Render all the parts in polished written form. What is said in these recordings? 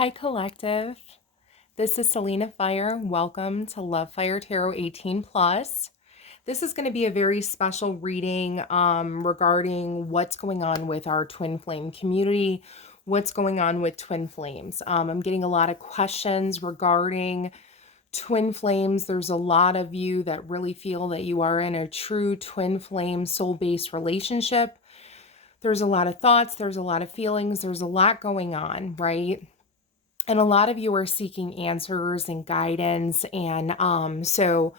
Hi, Collective. This is Selena Fire. Welcome to Love Fire Tarot 18 Plus. This is going to be a very special reading regarding what's going on with our twin flame community, what's going on with twin flames. I'm getting a lot of questions regarding twin flames. There's a lot of you that really feel that you are in a true twin flame soul-based relationship. There's a lot of thoughts, there's a lot of feelings, there's a lot going on, right? And a lot of you are seeking answers and guidance. And so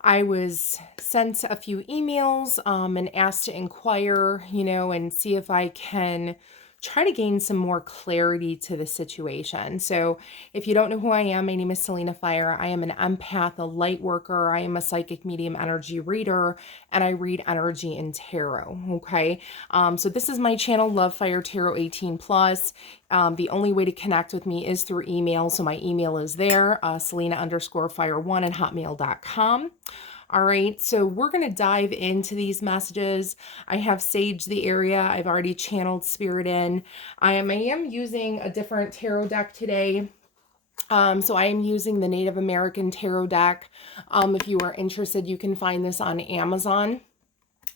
I was sent a few emails and asked to inquire, and see if I can try to gain some more clarity to the situation. So if you don't know who I am, my name is Selena Fire. I am an empath, a light worker. I am a psychic medium energy reader, and I read energy and tarot. Okay. So this is my channel, Love Fire Tarot 18 Plus. The only way to connect with me is through email. So my email is there, Selena_fire1@hotmail.com. All right, so we're going to dive into these messages. I have saged the area. I've already channeled spirit in. I am using a different tarot deck today. So I am using the Native American tarot deck. If you are interested, you can find this on Amazon.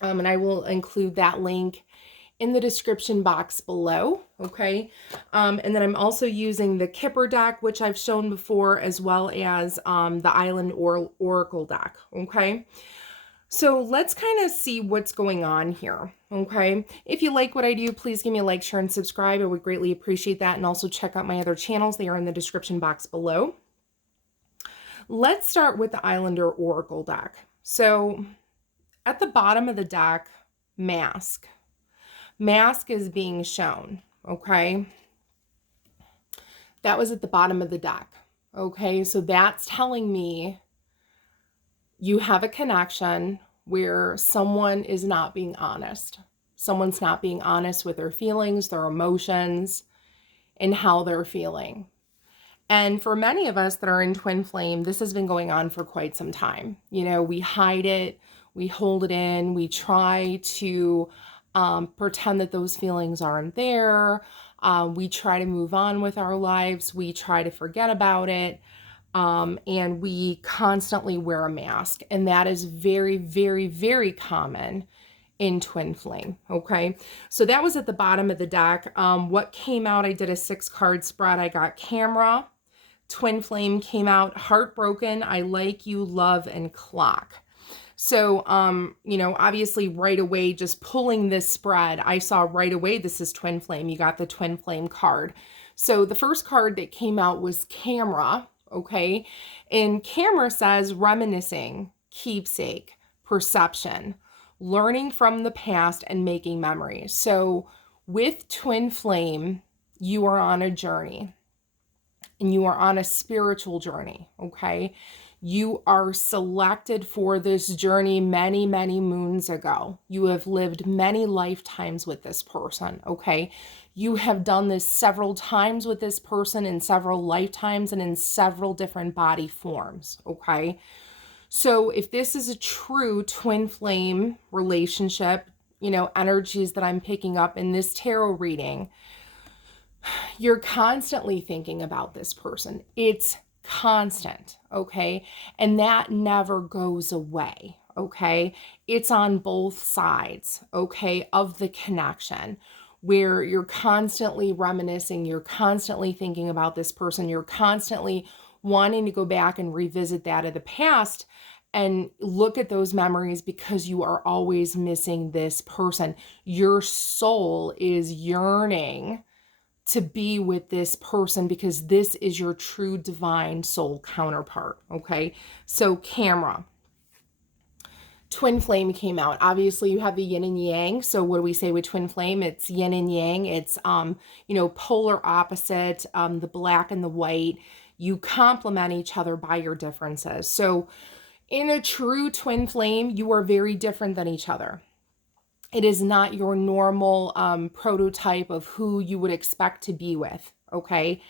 And I will include that link in the description box below, okay? And then I'm also using the Kipper deck, which I've shown before, as well as the Island Oracle deck, okay? So let's kind of see what's going on here, okay? If you like what I do, please give me a like, share, and subscribe. I would greatly appreciate that. And also check out my other channels. They are in the description box below. Let's start with the Islander Oracle deck. So at the bottom of the deck, Mask. Mask is being shown, okay? That was at the bottom of the deck, okay? So that's telling me you have a connection where someone is not being honest. Someone's not being honest with their feelings, their emotions, and how they're feeling. And for many of us that are in twin flame, this has been going on for quite some time. We hide it, we hold it in, we try to pretend that those feelings aren't there. We try to move on with our lives. We try to forget about it. And we constantly wear a mask. And that is very, very, very common in twin flame. Okay. So that was at the bottom of the deck. What came out, I did a 6-card spread. I got camera. Twin flame came out, heartbroken, I like you, love, and clock. So, obviously right away, just pulling this spread, I saw right away, this is twin flame. You got the twin flame card. So the first card that came out was camera. Okay. And camera says reminiscing, keepsake, perception, learning from the past and making memories. So with twin flame, you are on a journey. And you are on a spiritual journey, okay? You are selected for this journey many, many moons ago. You have lived many lifetimes with this person, okay? You have done this several times with this person in several lifetimes and in several different body forms, okay? So if this is a true twin flame relationship, energies that I'm picking up in this tarot reading, you're constantly thinking about this person. It's constant, okay? And that never goes away, okay? It's on both sides, okay, of the connection, where you're constantly reminiscing, you're constantly thinking about this person, you're constantly wanting to go back and revisit that of the past and look at those memories because you are always missing this person. Your soul is yearning to be with this person because this is your true divine soul counterpart, okay? So camera. Twin flame came out. Obviously, you have the yin and yang. So what do we say with twin flame? It's yin and yang. It's, polar opposite, the black and the white. You complement each other by your differences. So in a true twin flame, you are very different than each other. It is not your normal prototype of who you would expect to be with, okay?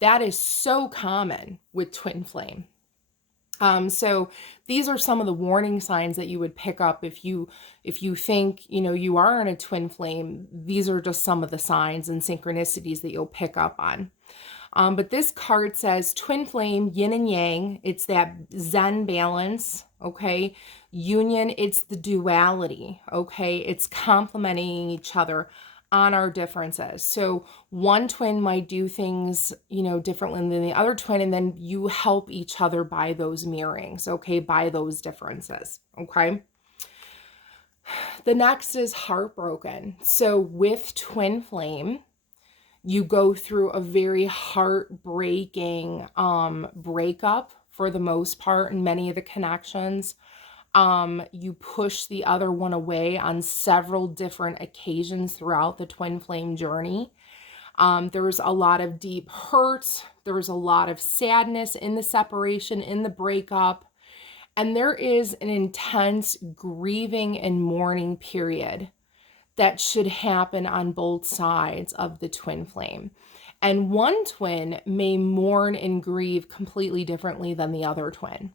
That is so common with twin flame. So these are some of the warning signs that you would pick up if you think, you are in a twin flame. These are just some of the signs and synchronicities that you'll pick up on. But this card says twin flame, yin and yang. It's that Zen balance, okay? Union, it's the duality, okay? It's complementing each other on our differences. So one twin might do things, differently than the other twin, and then you help each other by those mirrorings, okay? By those differences, okay? The next is heartbroken. So with twin flame, you go through a very heartbreaking breakup for the most part in many of the connections. You push the other one away on several different occasions throughout the twin flame journey. There's a lot of deep hurt. There's a lot of sadness in the separation, in the breakup. And there is an intense grieving and mourning period that should happen on both sides of the twin flame. And one twin may mourn and grieve completely differently than the other twin.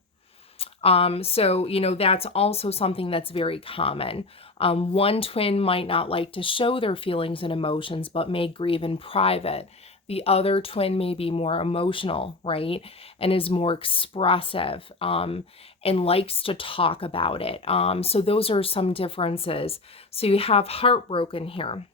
So, that's also something that's very common. One twin might not like to show their feelings and emotions, but may grieve in private. The other twin may be more emotional, right? And is more expressive, and likes to talk about it. So those are some differences. So you have heartbroken here.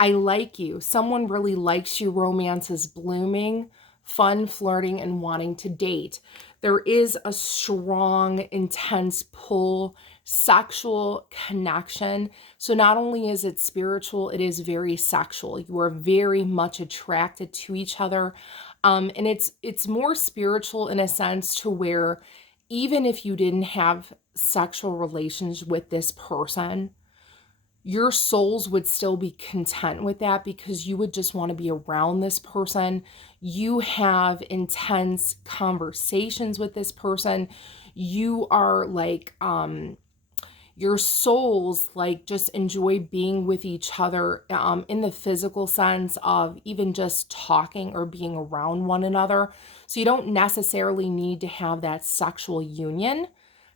I like you. Someone really likes you. Romance is blooming, fun, flirting, and wanting to date. There is a strong, intense pull, sexual connection. So not only is it spiritual, it is very sexual. You are very much attracted to each other. And it's more spiritual in a sense to where even if you didn't have sexual relations with this person, your souls would still be content with that because you would just want to be around this person. You have intense conversations with this person. You are like, your souls like just enjoy being with each other in the physical sense of even just talking or being around one another. So you don't necessarily need to have that sexual union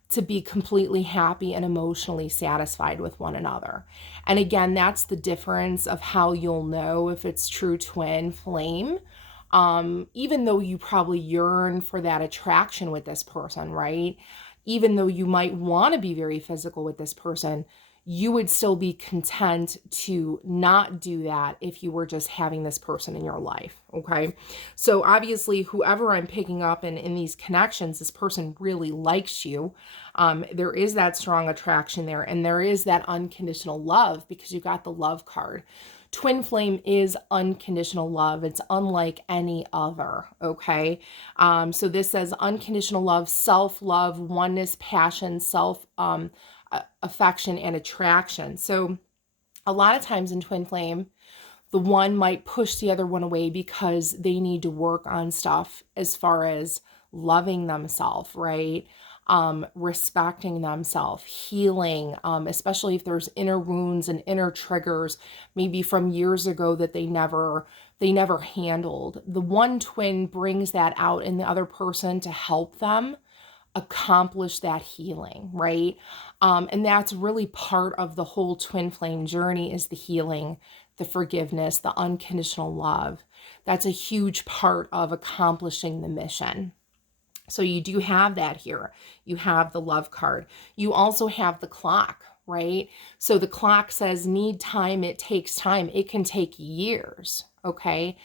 to be completely happy and emotionally satisfied with one another. And again, that's the difference of how you'll know if it's true twin flame. Even though you probably yearn for that attraction with this person, right? Even though you might want to be very physical with this person, you would still be content to not do that if you were just having this person in your life, okay? So obviously, whoever I'm picking up in these connections, this person really likes you. There is that strong attraction there, and there is that unconditional love because you got the love card. Twin flame is unconditional love. It's unlike any other, okay? So this says unconditional love, self-love, oneness, passion, affection, and attraction. So a lot of times in twin flame, the one might push the other one away because they need to work on stuff as far as loving themselves, right? Respecting themselves, healing, especially if there's inner wounds and inner triggers, maybe from years ago that they never handled. The one twin brings that out in the other person to help them accomplish that healing, right? And that's really part of the whole twin flame journey is the healing, the forgiveness, the unconditional love. That's a huge part of accomplishing the mission. So you do have that here. You have the love card. You also have the clock, right? So the clock says need time, it takes time. It can take years, okay?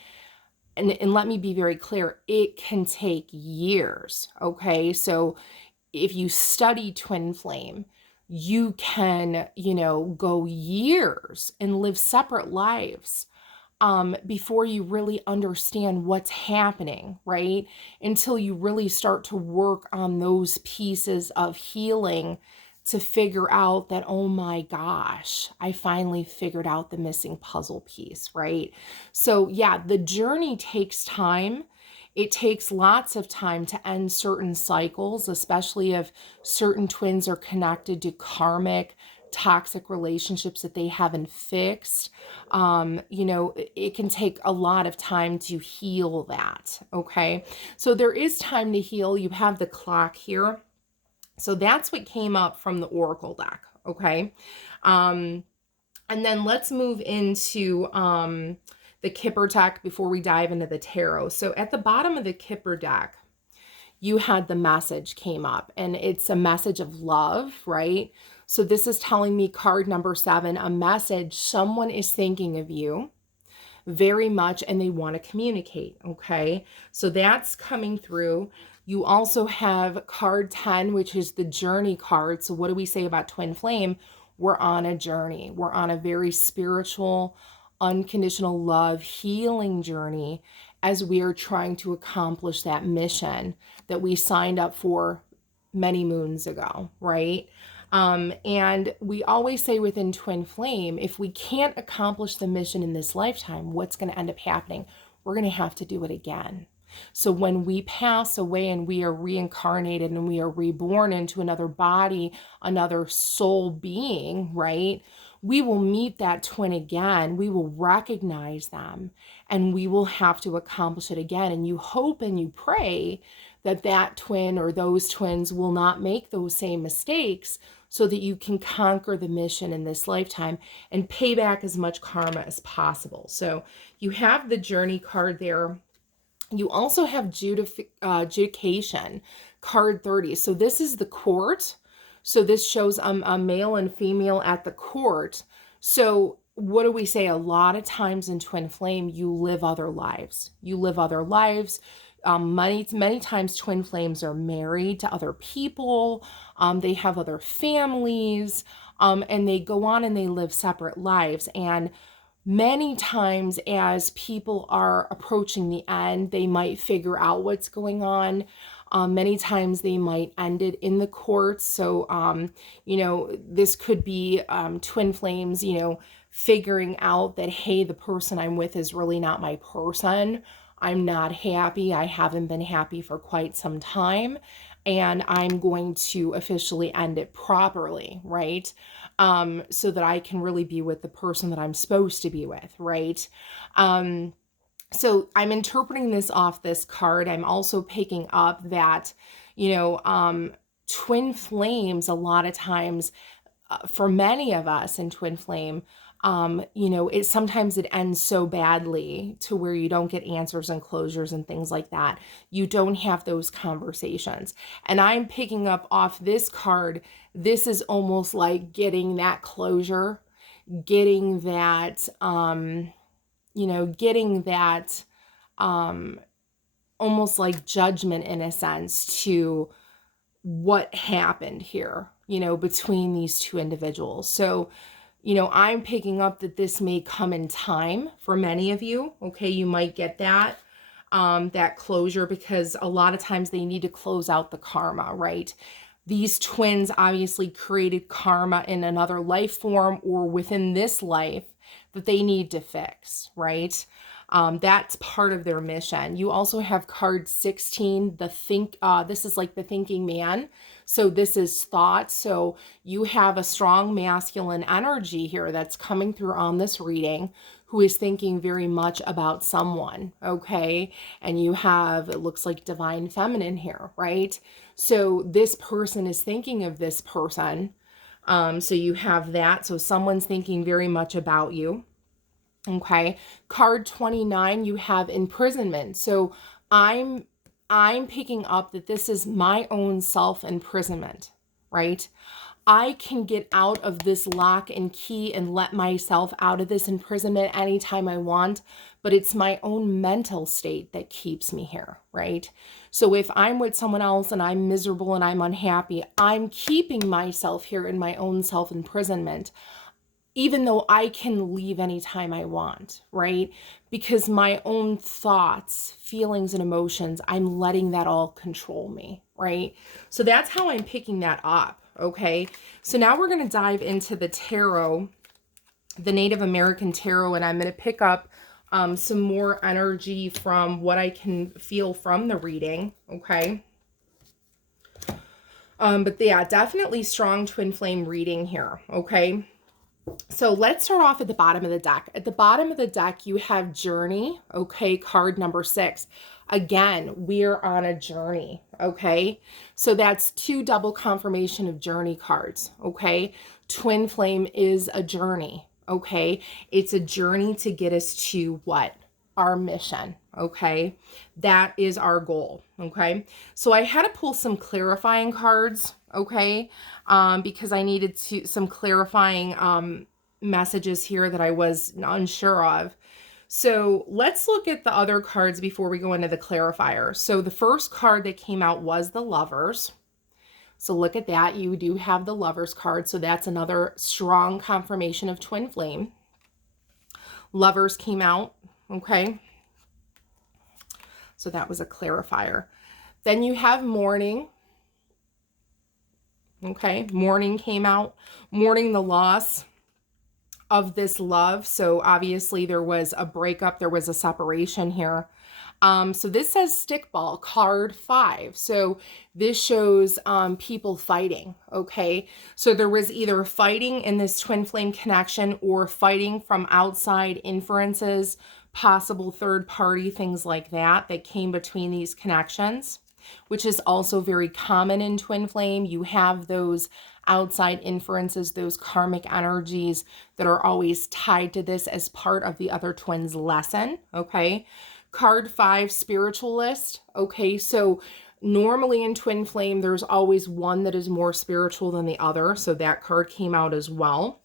And let me be very clear, it can take years, okay? So if you study twin flame, you can, go years and live separate lives before you really understand what's happening, right? Until you really start to work on those pieces of healing to figure out that, oh my gosh, I finally figured out the missing puzzle piece, right? So yeah, the journey takes time. It takes lots of time to end certain cycles, especially if certain twins are connected to karmic, toxic relationships that they haven't fixed. It can take a lot of time to heal that, okay? So there is time to heal. You have the clock here. So that's what came up from the Oracle deck, okay? And then let's move into the Kipper deck before we dive into the tarot. So at the bottom of the Kipper deck, you had the message came up, and it's a message of love, right? So this is telling me, card number 7, a message. Someone is thinking of you very much and they want to communicate. Okay. So that's coming through. You also have card 10, which is the journey card. So what do we say about twin flame? We're on a journey. We're on a very spiritual, unconditional love, healing journey as we are trying to accomplish that mission that we signed up for many moons ago, right? And we always say within twin flame, if we can't accomplish the mission in this lifetime, what's going to end up happening? We're going to have to do it again. So when we pass away and we are reincarnated and we are reborn into another body, another soul being, right? We will meet that twin again. We will recognize them and we will have to accomplish it again. And you hope and you pray that that twin or those twins will not make those same mistakes, so that you can conquer the mission in this lifetime and pay back as much karma as possible. So you have the journey card there. You also have adjudication, card 30. So this is the court. So this shows a male and female at the court. So what do we say? A lot of times in twin flame, you live other lives. You live other lives. Many times twin flames are married to other people. They have other families, and they go on and they live separate lives. And many times as people are approaching the end, they might figure out what's going on. Many times they might end it in the courts. So, this could be twin flames, figuring out that, hey, the person I'm with is really not my person. I'm not happy. I haven't been happy for quite some time, and I'm going to officially end it properly, right? So that I can really be with the person that I'm supposed to be with, right? So I'm interpreting this off this card. I'm also picking up that, twin flames, a lot of times, for many of us in twin flame, sometimes it ends so badly to where you don't get answers and closures and things like that. You don't have those conversations. And I'm picking up off this card. This is almost like getting that closure, getting that, almost like judgment in a sense to what happened here, between these two individuals. So, I'm picking up that this may come in time for many of you. Okay, you might get that closure, because a lot of times they need to close out the karma, right? These twins obviously created karma in another life form or within this life that they need to fix, right? That's part of their mission. You also have card 16, this is like the thinking man. So this is thought. So you have a strong masculine energy here that's coming through on this reading, who is thinking very much about someone, okay? And you have, it looks like divine feminine here, right? So this person is thinking of this person. So you have that. So someone's thinking very much about you. Okay, card 29, you have imprisonment. So I'm picking up that this is my own self-imprisonment, right? I can get out of this lock and key and let myself out of this imprisonment anytime I want, but it's my own mental state that keeps me here, right? So if I'm with someone else and I'm miserable and I'm unhappy, I'm keeping myself here in my own self-imprisonment, even though I can leave anytime I want, right? Because my own thoughts, feelings, and emotions, I'm letting that all control me, right? So that's how I'm picking that up, okay? So now we're going to dive into the tarot, the Native American tarot, and I'm going to pick up some more energy from what I can feel from the reading, okay? But yeah, definitely strong twin flame reading here, okay? So let's start off at the bottom of the deck. At the bottom of the deck, you have journey, okay, card number 6. Again, we're on a journey, okay? So that's 2 double confirmation of journey cards, okay? Twin flame is a journey, okay? It's a journey to get us to what? Our mission, okay? That is our goal, okay? So I had to pull some clarifying cards, okay? Because I needed some clarifying messages here that I was unsure of. So let's look at the other cards before we go into the clarifier. So the first card that came out was the Lovers. So look at that. You do have the Lovers card. So that's another strong confirmation of twin flame. Lovers came out. Okay. So that was a clarifier. Then you have Mourning. Okay. Mourning came out. Mourning the loss of this love. So obviously there was a breakup. There was a separation here. So this says Stickball, card 5. So this shows people fighting, okay? So there was either fighting in this twin flame connection or fighting from outside inferences, possible third party, things like that came between these connections, which is also very common in twin flame. You have those outside inferences, those karmic energies that are always tied to this as part of the other twin's lesson, okay? Card 5, Spiritualist. Okay, so normally in twin flame, there's always one that is more spiritual than the other. So that card came out as well.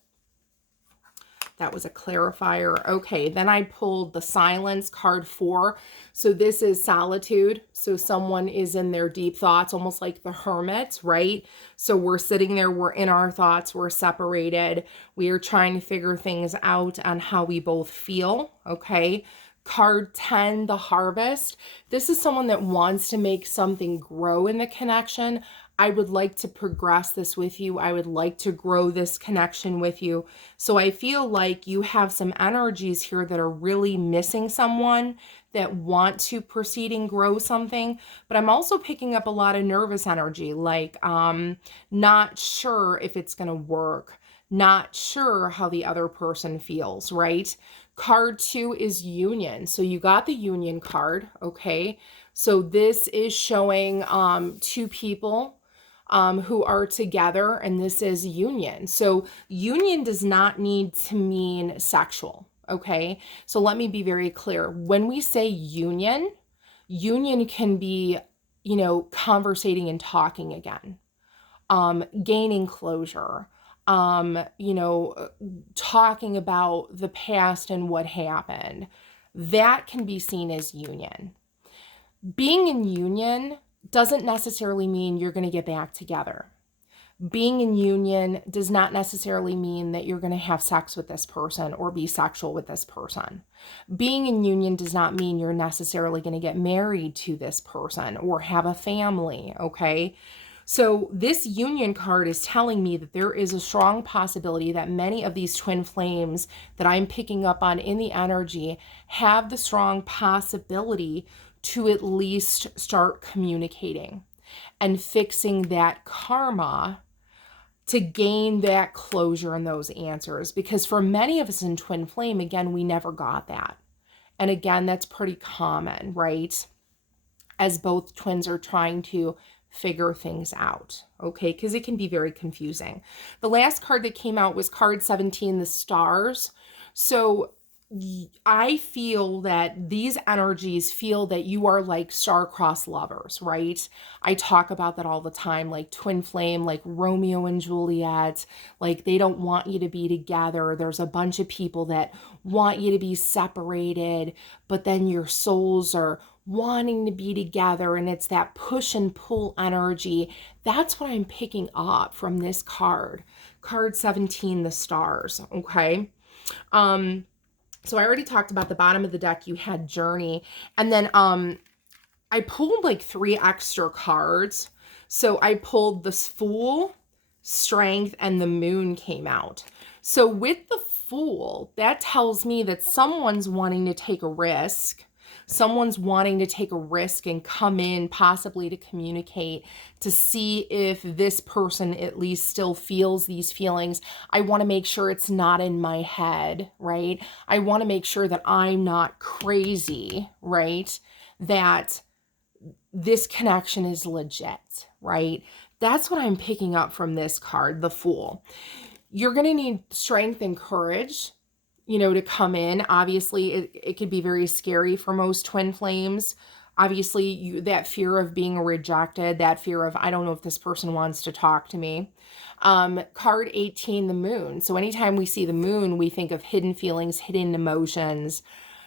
That was a clarifier. Okay, then I pulled the Silence, card 4. So this is solitude. So someone is in their deep thoughts, almost like the hermit, right? So we're sitting there, we're in our thoughts, we're separated. We are trying to figure things out on how we both feel, okay? Card 10, the Harvest. This is someone that wants to make something grow in the connection. I would like to progress this with you. I would like to grow this connection with you. So I feel like you have some energies here that are really missing someone that want to proceed and grow something. But I'm also picking up a lot of nervous energy, like not sure if it's going to work, not sure how the other person feels, right? Card 2 is Union. So you got the Union card, okay? So this is showing two people who are together, and this is union. So union does not need to mean sexual, okay? So let me be very clear. When we say union, union can be, conversating and talking again, gaining closure, talking about the past and what happened. That can be seen as union. Being in union doesn't necessarily mean you're going to get back together. Being in union does not necessarily mean that you're going to have sex with this person or be sexual with this person. Being in union does not mean you're necessarily going to get married to this person or have a family, okay? So this union card is telling me that there is a strong possibility that many of these twin flames that I'm picking up on in the energy have the strong possibility to at least start communicating and fixing that karma to gain that closure and those answers. Because for many of us in twin flame, again, we never got that. And again, that's pretty common, right? As both twins are trying to figure things out, okay? Because it can be very confusing. The last card that came out was card 17, the Stars. So I feel that these energies feel that you are like star-crossed lovers, right? I talk about that all the time, like twin flame, like Romeo and Juliet, like they don't want you to be together. There's a bunch of people that want you to be separated, but then your souls are wanting to be together, and it's that push and pull energy. That's what I'm picking up from this card. Card 17, the Stars, okay? So I already talked about the bottom of the deck. You had Journey, and then I pulled like 3 extra cards. So I pulled the Fool, Strength, and the Moon came out. So with the Fool, that tells me that someone's wanting to take a risk. Someone's wanting to take a risk and come in possibly to communicate, to see if this person at least still feels these feelings. I want to make sure it's not in my head, right? I want to make sure that I'm not crazy, right? That this connection is legit, right? That's what I'm picking up from this card, the Fool. You're going to need strength and courage, to come in. Obviously, it could be very scary for most twin flames. Obviously, that fear of being rejected, that fear of, I don't know if this person wants to talk to me. Card 18, the moon. So anytime we see the moon, we think of hidden feelings, hidden emotions.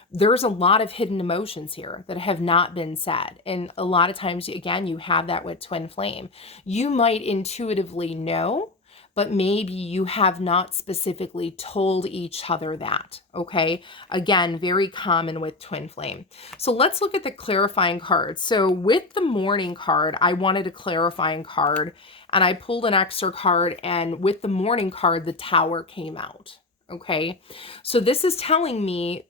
There's a lot of hidden emotions here that have not been said. And a lot of times, again, you have that with twin flame. You might intuitively know, but maybe you have not specifically told each other that, okay? Again, very common with twin flame. So let's look at the clarifying cards. So with the morning card, I wanted a clarifying card, and I pulled an extra card, and with the morning card, the Tower came out. Okay, so this is telling me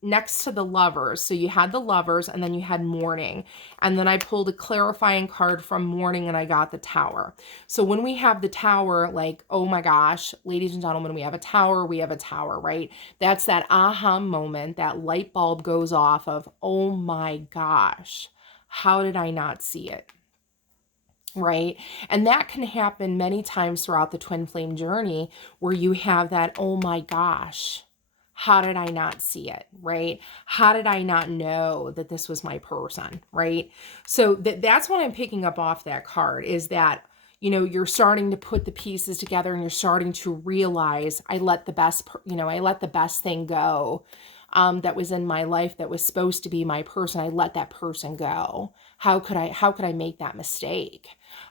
next to the Lovers. So you had the Lovers and then you had Mourning. And then I pulled a clarifying card from Mourning and I got the Tower. So when we have the Tower, like, oh my gosh, ladies and gentlemen, we have a Tower, right? That's that aha moment, that light bulb goes off of, oh my gosh, how did I not see it? Right? And that can happen many times throughout the twin flame journey where you have that, oh my gosh, how did I not see it? Right? How did I not know that this was my person? Right? So that's what I'm picking up off that card, is that, you're starting to put the pieces together and you're starting to realize, I let the best thing go. That was in my life, that was supposed to be my person. I let that person go. How could I make that mistake?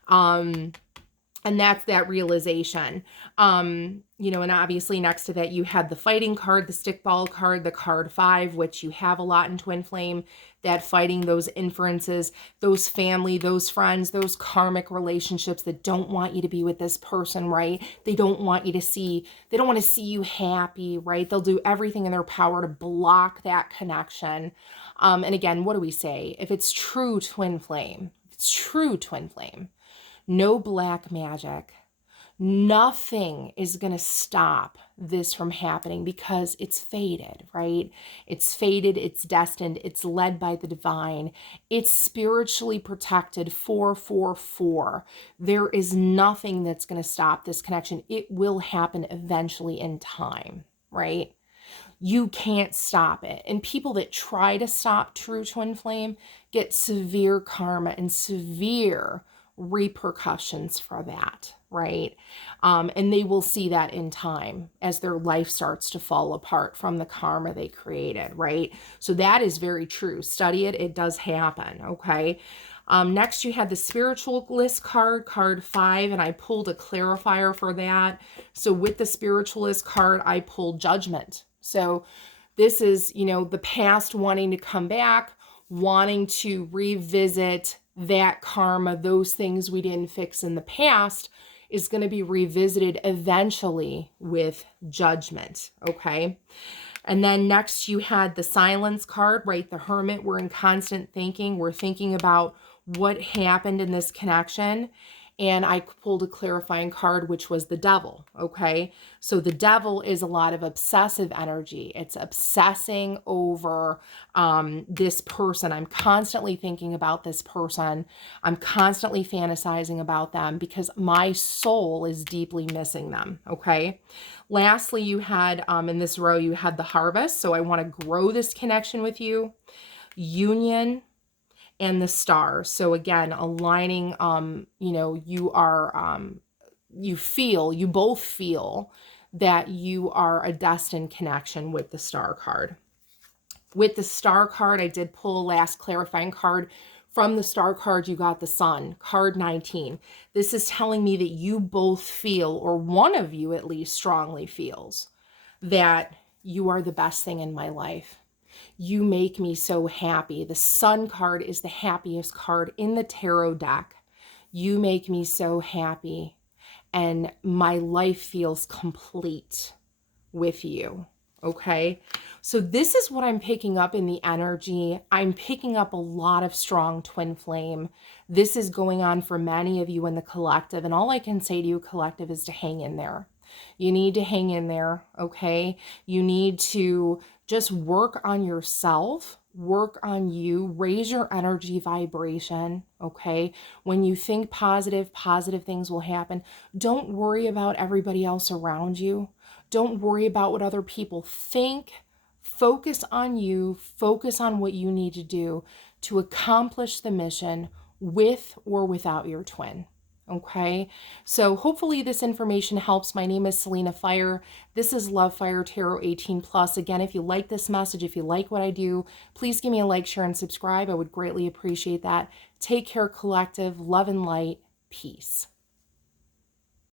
And that's that realization. And obviously next to that, you had the fighting card, the stickball card, the card 5, which you have a lot in twin flame, that fighting, those inferences, those family, those friends, those karmic relationships that don't want you to be with this person, right? They don't want to see you happy, right? They'll do everything in their power to block that connection. And again, what do we say? If it's true twin flame, no black magic, nothing is going to stop this from happening, because it's fated, right? It's fated, it's destined, it's led by the divine, it's spiritually protected, 444. There is nothing that's going to stop this connection. It will happen eventually in time, right? You can't stop it. And people that try to stop true twin flame get severe karma and severe repercussions for that, right? And they will see that in time as their life starts to fall apart from the karma they created, right? So that is very true. Study it. It does happen, okay? Next, you had the spiritualist card, card 5, and I pulled a clarifier for that. So with the spiritualist card, I pulled judgment. So this is, the past wanting to come back, wanting to revisit that karma, those things we didn't fix in the past, is going to be revisited eventually with judgment, okay? And then next you had the silence card, right? The Hermit. We're in constant thinking. We're thinking about what happened in this connection. And I pulled a clarifying card, which was the Devil, okay? So the Devil is a lot of obsessive energy. It's obsessing over this person. I'm constantly thinking about this person. I'm constantly fantasizing about them because my soul is deeply missing them, okay? Lastly, you had, in this row, you had the Harvest. So I want to grow this connection with you. Union, and the Stars. So again, aligning, you both feel that you are a destined connection with the Star card. With the Star card, I did pull a last clarifying card. From the Star card, you got the Sun, card 19. This is telling me that you both feel, or one of you at least strongly feels, that you are the best thing in my life. You make me so happy. The Sun card is the happiest card in the tarot deck. You make me so happy, and my life feels complete with you, okay? So this is what I'm picking up in the energy. I'm picking up a lot of strong twin flame. This is going on for many of you in the collective, and all I can say to you, collective, is to hang in there. You need to hang in there, okay? You need to just work on yourself, work on you, raise your energy vibration, okay? When you think positive, positive things will happen. Don't worry about everybody else around you. Don't worry about what other people think. Focus on you, focus on what you need to do to accomplish the mission with or without your twin. Okay, so hopefully this information helps. My name is Selena Fire. This is Love Fire Tarot 18 Plus. Again, if you like this message, if you like what I do, please give me a like, share, and subscribe. I would greatly appreciate that. Take care, collective. Love and light. Peace.